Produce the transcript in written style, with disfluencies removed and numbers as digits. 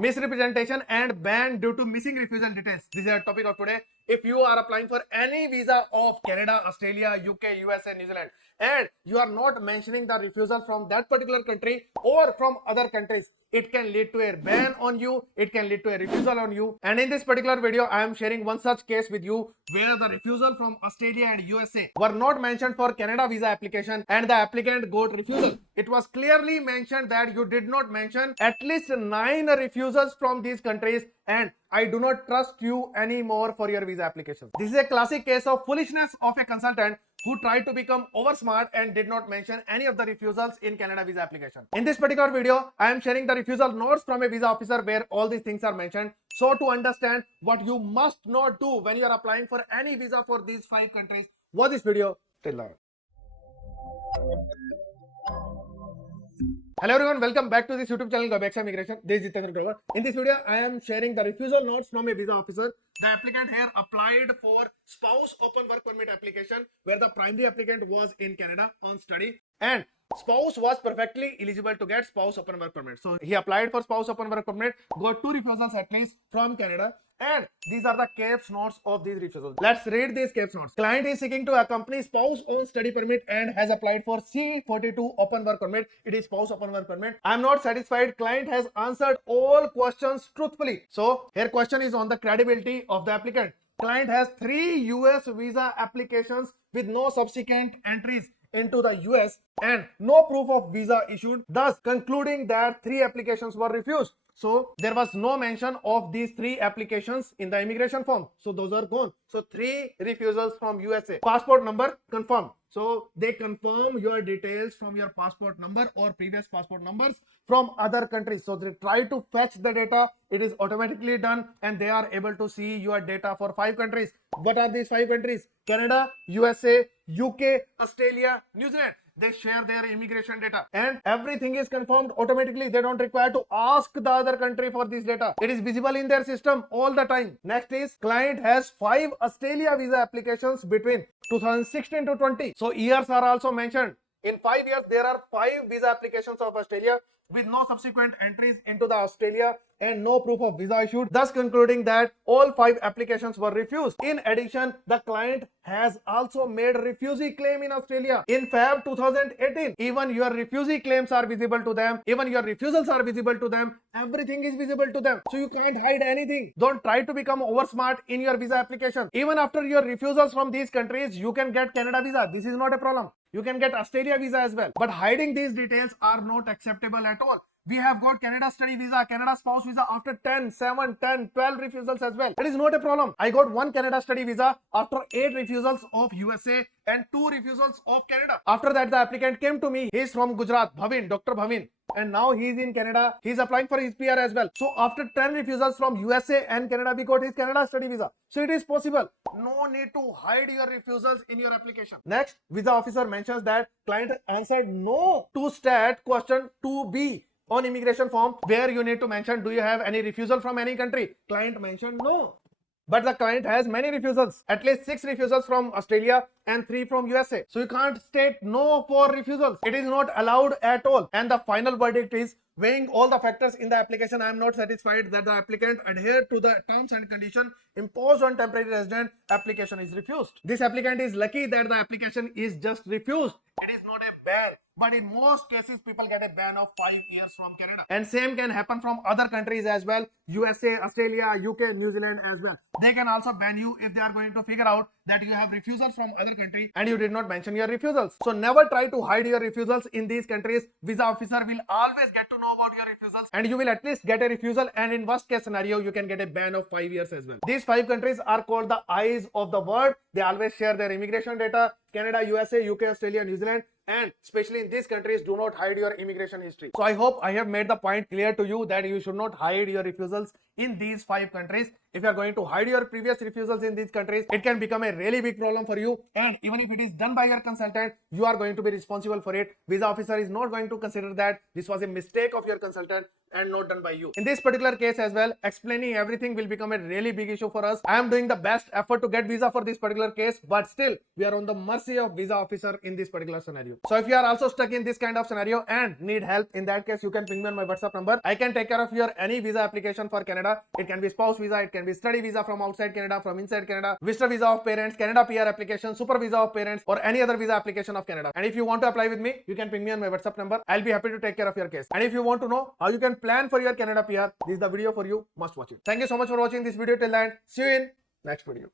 misrepresentation and ban due to missing refusal details. This is our topic of today. If you are applying for any visa of Canada, Australia, UK, USA, New Zealand, and you are not mentioning the refusal from that particular country or from other countries, it can lead to a ban on you, it can lead to a refusal on you. And in this particular video, I am sharing one such case with you where the refusal from Australia and USA were not mentioned for Canada visa application and the applicant got refusal. It was clearly mentioned that you did not mention at least 9 refusals from these countries, and I do not trust you anymore for your visa application. This is a classic case of foolishness of a consultant who tried to become over smart and did not mention any of the refusals in Canada visa application. In this particular video, I am sharing the refusal notes from a visa officer where all these things are mentioned. So to understand what you must not do when you are applying for any visa for these 5 countries, watch this video till now. Hello everyone, welcome back to this YouTube channel Globexa Immigration. This is Jitendra Grover. In this video, I am sharing the refusal notes from a visa officer. The applicant here applied for spouse open work permit application where the primary applicant was in Canada on study and spouse was perfectly eligible to get spouse open work permit. So he applied for spouse open work permit, got 2 refusals at least from Canada, and these are the case notes of these refusals. Let's read these case notes. Client is seeking to accompany spouse on study permit and has applied for C42 open work permit. It is spouse open work permit. I am not satisfied. Client has answered all questions truthfully. So here question is on the credibility of the applicant. Client has 3 US visa applications with no subsequent entries into the US and no proof of visa issued, thus concluding that 3 applications were refused. So there was no mention of these 3 applications in the immigration form. So those are gone. So 3 refusals from USA. Passport number confirmed. So they confirm your details from your passport number or previous passport numbers from other countries. So they try to fetch the data. It is automatically done and they are able to see your data for 5 countries. What are these 5 countries? Canada, USA, UK, Australia, New Zealand. They share their immigration data and everything is confirmed automatically. They don't require to ask the other country for this data. It is visible in their system all the time. Next is client has 5 Australia visa applications between 2016 to 20. So years are also mentioned. In 5 years, there are 5 visa applications of Australia with no subsequent entries into the Australia and no proof of visa issued, thus concluding that all 5 applications were refused. In addition, the client has also made refusee claim in Australia in Feb 2018. Even your refusee claims are visible to them, even your refusals are visible to them, everything is visible to them. So you can't hide anything. Don't try to become over smart in your visa application. Even after your refusals from these countries, you can get Canada visa. This is not a problem. You can get Australia visa as well. But hiding these details are not acceptable at all. We have got Canada study visa, Canada spouse visa after 10, 7, 10, 12 refusals as well. It is not a problem. I got 1 Canada study visa after 8 refusals of USA and 2 refusals of Canada. After that, the applicant came to me. He is from Gujarat, Bhavin, Dr. Bhavin. And now he is in Canada. He is applying for his PR as well. So after 10 refusals from USA and Canada, we got his Canada study visa. So it is possible. No need to hide your refusals in your application. Next, visa officer mentions that client answered no to stat question 2B on immigration form where you need to mention do you have any refusal from any country. Client mentioned no. But the client has many refusals, at least 6 refusals from Australia and 3 from USA. So you can't state no for refusals. It is not allowed at all. And the final verdict is weighing all the factors in the application, I am not satisfied that the applicant adhered to the terms and conditions imposed on temporary resident. Application is refused. This applicant is lucky that the application is just refused. It is not a ban. But in most cases, people get a ban of 5 years from Canada. And same can happen from other countries as well. USA, Australia, UK, New Zealand as well. They can also ban you if they are going to figure out that you have refusals from other country and you did not mention your refusals. So never try to hide your refusals in these countries. Visa officer will always get to know about your refusals and you will at least get a refusal, and in worst case scenario, you can get a ban of 5 years as well. These 5 countries are called the eyes of the world. They always share their immigration data. Canada, USA, UK, Australia, New Zealand, and especially in these countries, do not hide your immigration history. So I hope I have made the point clear to you that you should not hide your refusals in these 5 countries. If you are going to hide your previous refusals in these countries, it can become a really big problem for you. And even if it is done by your consultant, you are going to be responsible for it. Visa officer is not going to consider that this was a mistake of your consultant and not done by you. In this particular case as well, explaining everything will become a really big issue for us. I am doing the best effort to get visa for this particular case, but still we are on the mercy of visa officer in this particular scenario. you. So if you are also stuck in this kind of scenario and need help, in that case, you can ping me on my WhatsApp number. I can take care of your any visa application for Canada. It can be spouse visa, it can be study visa from outside Canada, from inside Canada, visitor visa of parents, Canada PR application, super visa of parents, or any other visa application of Canada. And if you want to apply with me, you can ping me on my WhatsApp number. I'll be happy to take care of your case. And if you want to know how you can plan for your Canada PR, this is the video for you. Must watch it. Thank you so much for watching this video till the end. See you in next video.